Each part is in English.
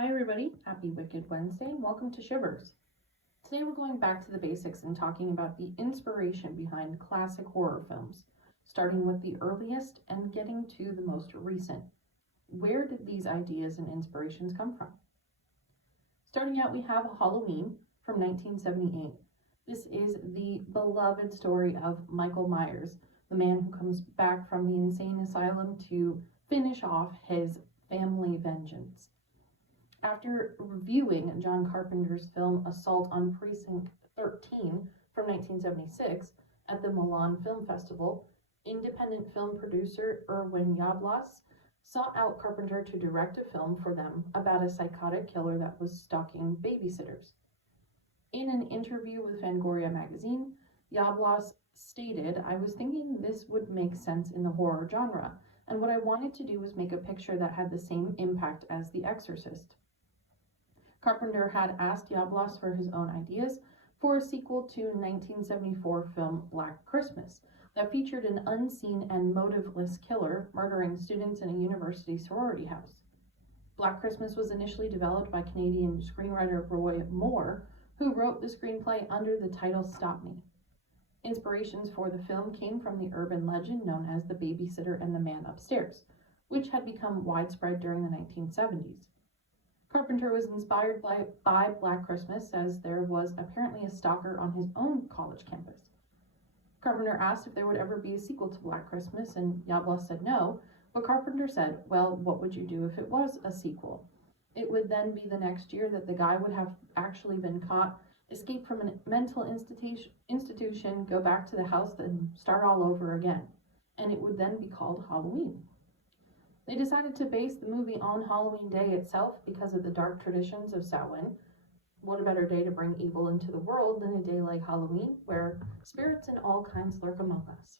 Hi everybody, happy Wicked Wednesday and welcome to Shivers. Today we're going back to the basics and talking about the inspiration behind classic horror films, starting with the earliest and getting to the most recent. Where did these ideas and inspirations come from? Starting out, we have Halloween from 1978. This is the beloved story of Michael Myers, the man who comes back from the insane asylum to finish off his family vengeance. After reviewing John Carpenter's film Assault on Precinct 13 from 1976 at the Milan Film Festival, independent film producer Irwin Yablas sought out Carpenter to direct a film for them about a psychotic killer that was stalking babysitters. In an interview with Fangoria magazine, Yablas stated, "I was thinking this would make sense in the horror genre, and what I wanted to do was make a picture that had the same impact as The Exorcist." Carpenter had asked Yablas for his own ideas for a sequel to 1974 film Black Christmas that featured an unseen and motiveless killer murdering students in a university sorority house. Black Christmas was initially developed by Canadian screenwriter Roy Moore, who wrote the screenplay under the title Stop Me. Inspirations for the film came from the urban legend known as The Babysitter and the Man Upstairs, which had become widespread during the 1970s. Carpenter was inspired by Black Christmas, as there was apparently a stalker on his own college campus. Carpenter asked if there would ever be a sequel to Black Christmas, and Yablas said no, but Carpenter said, "Well, what would you do if it was a sequel? It would then be the next year that the guy would have actually been caught, escape from a mental institution, go back to the house, and start all over again, and it would then be called Halloween." They decided to base the movie on Halloween Day itself because of the dark traditions of Samhain. What a better day to bring evil into the world than a day like Halloween, where spirits and all kinds lurk among us.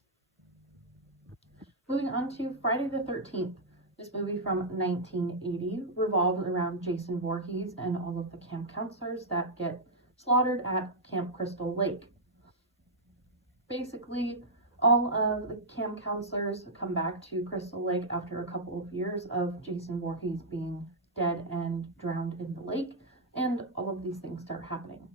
Moving on to Friday the 13th. This movie from 1980 revolved around Jason Voorhees and all of the camp counselors that get slaughtered at Camp Crystal Lake. Basically, all of the camp counselors come back to Crystal Lake after a couple of years of Jason Voorhees being dead and drowned in the lake, and all of these things start happening.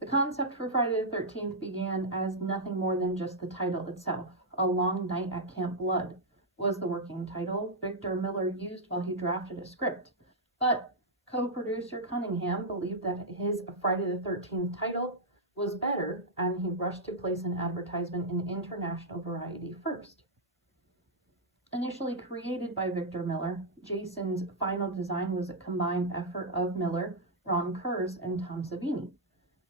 The concept for Friday the 13th began as nothing more than just the title itself. A Long Night at Camp Blood was the working title Victor Miller used while he drafted a script, but co-producer Cunningham believed that his Friday the 13th title was better, and he rushed to place an advertisement in International Variety first. Initially created by Victor Miller, Jason's final design was a combined effort of Miller, Ron Kurz, and Tom Savini.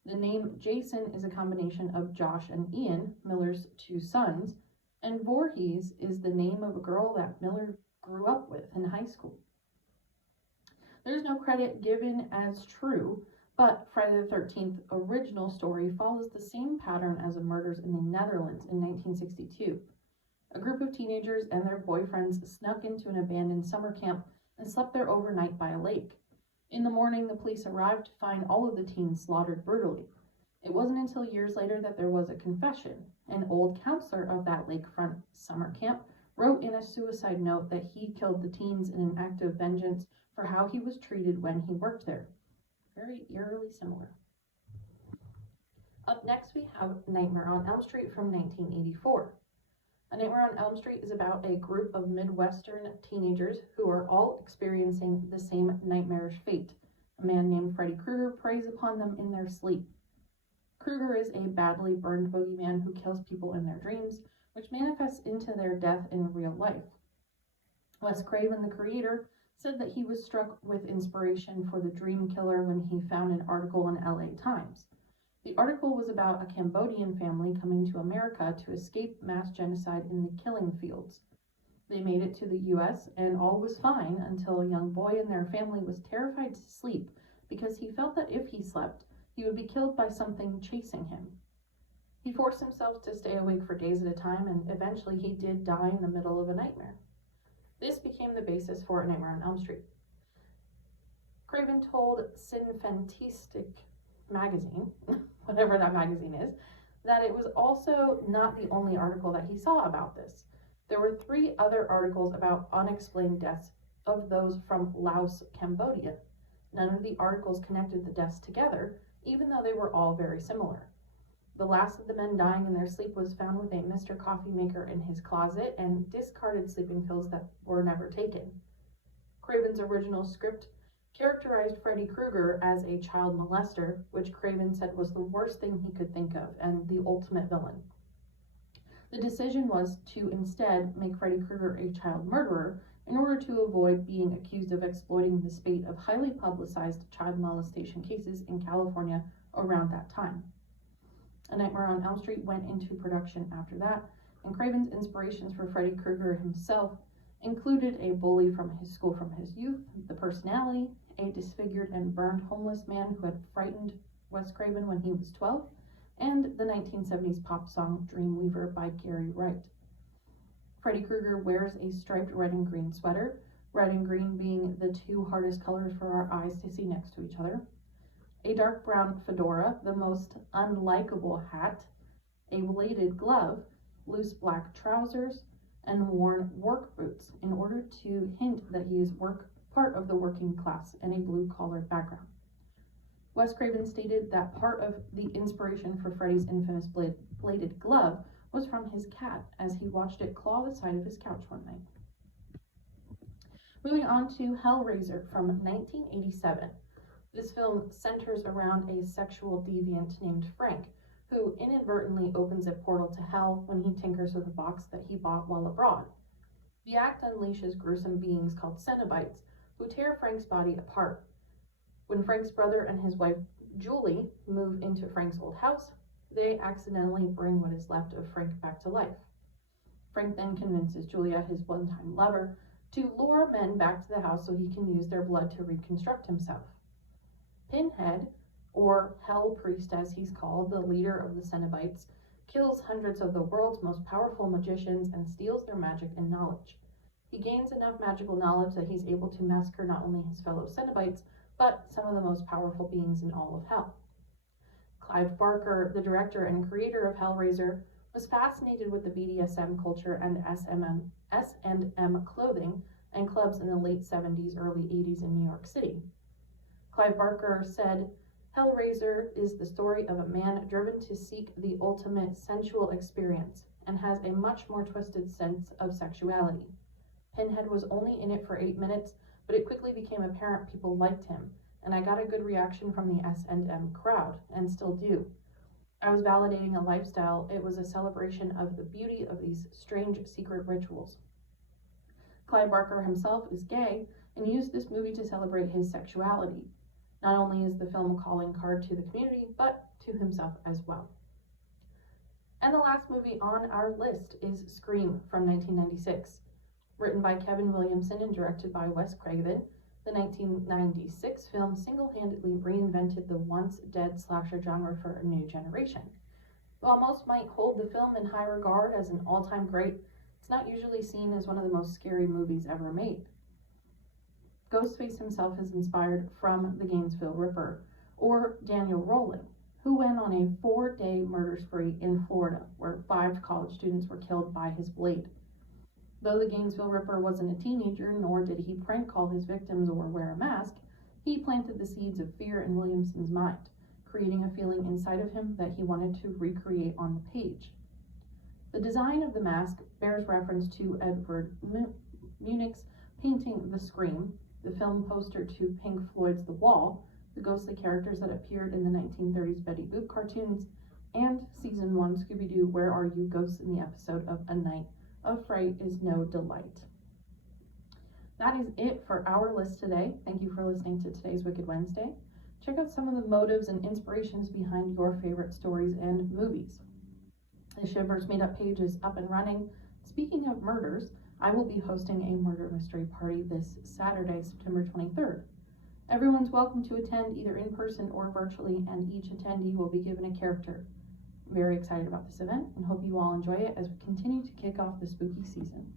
The name Jason is a combination of Josh and Ian, Miller's two sons, and Voorhees is the name of a girl that Miller grew up with in high school. There's no credit given as true, but Friday the 13th original story follows the same pattern as the murders in the Netherlands in 1962. A group of teenagers and their boyfriends snuck into an abandoned summer camp and slept there overnight by a lake. In the morning, the police arrived to find all of the teens slaughtered brutally. It wasn't until years later that there was a confession. An old counselor of that lakefront summer camp wrote in a suicide note that he killed the teens in an act of vengeance for how he was treated when he worked there. Very eerily similar. Up next, we have Nightmare on Elm Street from 1984. A Nightmare on Elm Street is about a group of Midwestern teenagers who are all experiencing the same nightmarish fate. A man named Freddy Krueger preys upon them in their sleep. Krueger is a badly burned boogeyman who kills people in their dreams, which manifests into their death in real life. Wes Craven, the creator, said that he was struck with inspiration for the Dream Killer when he found an article in LA Times. The article was about a Cambodian family coming to America to escape mass genocide in the killing fields. They made it to the US and all was fine until a young boy in their family was terrified to sleep because he felt that if he slept, he would be killed by something chasing him. He forced himself to stay awake for days at a time, and eventually he did die in the middle of a nightmare. This became the basis for A Nightmare on Elm Street. Craven told Cinefantastique magazine, whatever that magazine is, that it was also not the only article that he saw about this. There were 3 other articles about unexplained deaths of those from Laos, Cambodia. None of the articles connected the deaths together, even though they were all very similar. The last of the men dying in their sleep was found with a Mr. Coffee Maker in his closet and discarded sleeping pills that were never taken. Craven's original script characterized Freddy Krueger as a child molester, which Craven said was the worst thing he could think of and the ultimate villain. The decision was to instead make Freddy Krueger a child murderer in order to avoid being accused of exploiting the spate of highly publicized child molestation cases in California around that time. A Nightmare on Elm Street went into production after that, and Craven's inspirations for Freddy Krueger himself included a bully from his school from his youth, the personality, a disfigured and burned homeless man who had frightened Wes Craven when he was 12, and the 1970s pop song Dreamweaver by Gary Wright. Freddy Krueger wears a striped red and green sweater, red and green being the two hardest colors for our eyes to see next to each other, a dark brown fedora, the most unlikable hat, a bladed glove, loose black trousers, and worn work boots in order to hint that he is part of the working class and a blue-collar background. Wes Craven stated that part of the inspiration for Freddy's infamous bladed glove was from his cat as he watched it claw the side of his couch one night. Moving on to Hellraiser from 1987. This film centers around a sexual deviant named Frank, who inadvertently opens a portal to hell when he tinkers with a box that he bought while abroad. The act unleashes gruesome beings called Cenobites, who tear Frank's body apart. When Frank's brother and his wife Julie move into Frank's old house, they accidentally bring what is left of Frank back to life. Frank then convinces Julia, his one-time lover, to lure men back to the house so he can use their blood to reconstruct himself. Pinhead, or Hell Priest as he's called, the leader of the Cenobites, kills hundreds of the world's most powerful magicians and steals their magic and knowledge. He gains enough magical knowledge that he's able to massacre not only his fellow Cenobites, but some of the most powerful beings in all of hell. Clive Barker, the director and creator of Hellraiser, was fascinated with the BDSM culture and S&M clothing and clubs in the late 70s, early 80s in New York City. Clive Barker said, "Hellraiser is the story of a man driven to seek the ultimate sensual experience and has a much more twisted sense of sexuality. Pinhead was only in it for 8 minutes, but it quickly became apparent people liked him, and I got a good reaction from the S&M crowd, and still do. I was validating a lifestyle. It was a celebration of the beauty of these strange secret rituals." Clive Barker himself is gay and used this movie to celebrate his sexuality. Not only is the film a calling card to the community, but to himself as well. And the last movie on our list is Scream from 1996. Written by Kevin Williamson and directed by Wes Craven, the 1996 film single-handedly reinvented the once-dead slasher genre for a new generation. While most might hold the film in high regard as an all-time great, it's not usually seen as one of the most scary movies ever made. Ghostface himself is inspired from the Gainesville Ripper, or Daniel Rowland, who went on a 4-day murder spree in Florida, where 5 college students were killed by his blade. Though the Gainesville Ripper wasn't a teenager, nor did he prank call his victims or wear a mask, he planted the seeds of fear in Williamson's mind, creating a feeling inside of him that he wanted to recreate on the page. The design of the mask bears reference to Edward Munich's painting The Scream, the film poster to Pink Floyd's The Wall, the ghostly characters that appeared in the 1930s Betty Boop cartoons, and Season 1 Scooby-Doo Where Are You Ghosts in the episode of A Night of Fright is No Delight. That is it for our list today. Thank you for listening to today's Wicked Wednesday. Check out some of the motives and inspirations behind your favorite stories and movies. The Shivers Meetup page is up and running. Speaking of murders, I will be hosting a murder mystery party this Saturday, September 23rd. Everyone's welcome to attend either in person or virtually, and each attendee will be given a character. I'm very excited about this event and hope you all enjoy it as we continue to kick off the spooky season.